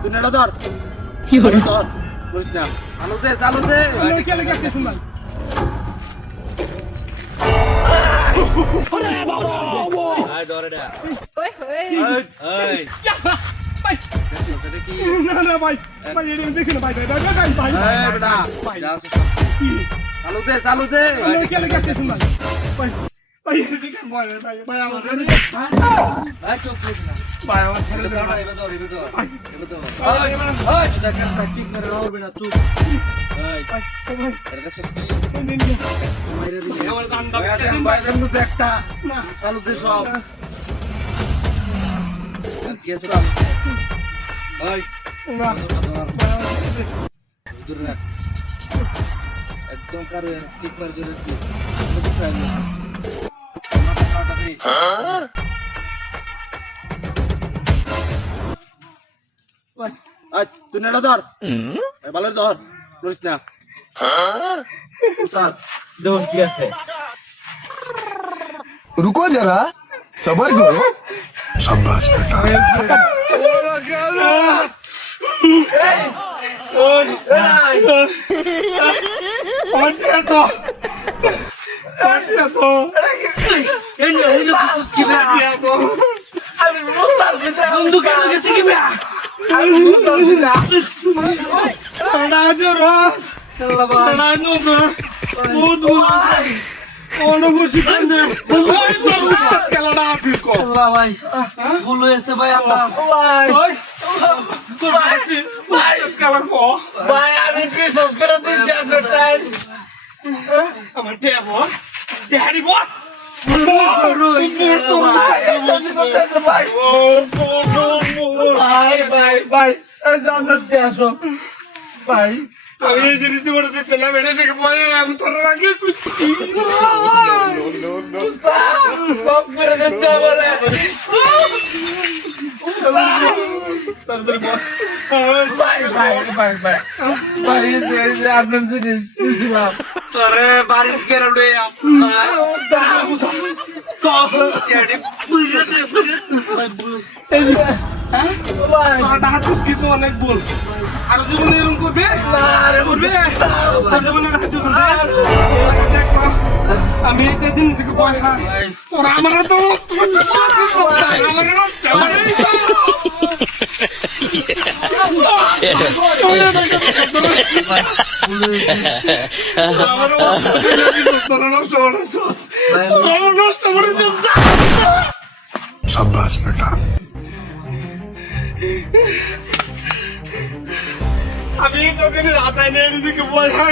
তুই নেড়া ধর কি হলো ধর বলিস না চালু দে কে লেগে আসছিস ভাই আয় ধরে দে ওই ওই এই ভাই সেটা কি না ভাই ভাই এটা দেখি না ভাই ভাই এই বেটা যা চালু দে কে লেগে আসছিস ভাই ভাই ভাই দেখি ভাই আমার ভাই চুপ কর না ভাই আমার ছেড়ে দে এবে ধর ভাই দেখেন ঠিক করে রবে না চুপ এই ভাই এটা দেখছস কি মাইরে দিলি আমার দান্ডা বাইরের মধ্যে একটা না চালু দে সব আর কি আছে ওই না দূর রাখ একদম কারো ঠিক করে জোরে দিস আজ তুই নেড়া ধর ভালো ধর বলিস না দেখুন কি আছে रुको जरा सबर करो शाबाश बेटा ভুল হয়েছে ভাই আমার ভাই আমি বিশ্বাস করে দিচ্ছি আপনার টাইম আমার টেবল ড্যাডি বল আমি এই জিনিসটি করে দিচ্ছিলাম এটা থেকে ভয় আমি তোর আগে সব করে দিচ্ছে বলে আপনার জিনিস দিয়েছিলাম আরে বাড়ির কেরাডে অনেক ভুল আর জীবনে এরকম করবে আমি এটা দিন থেকে পয়সা তোরা আমার তো शाबाश बेटा আমি তো দিন রাতায় নিয়ে এদিকে পয়সা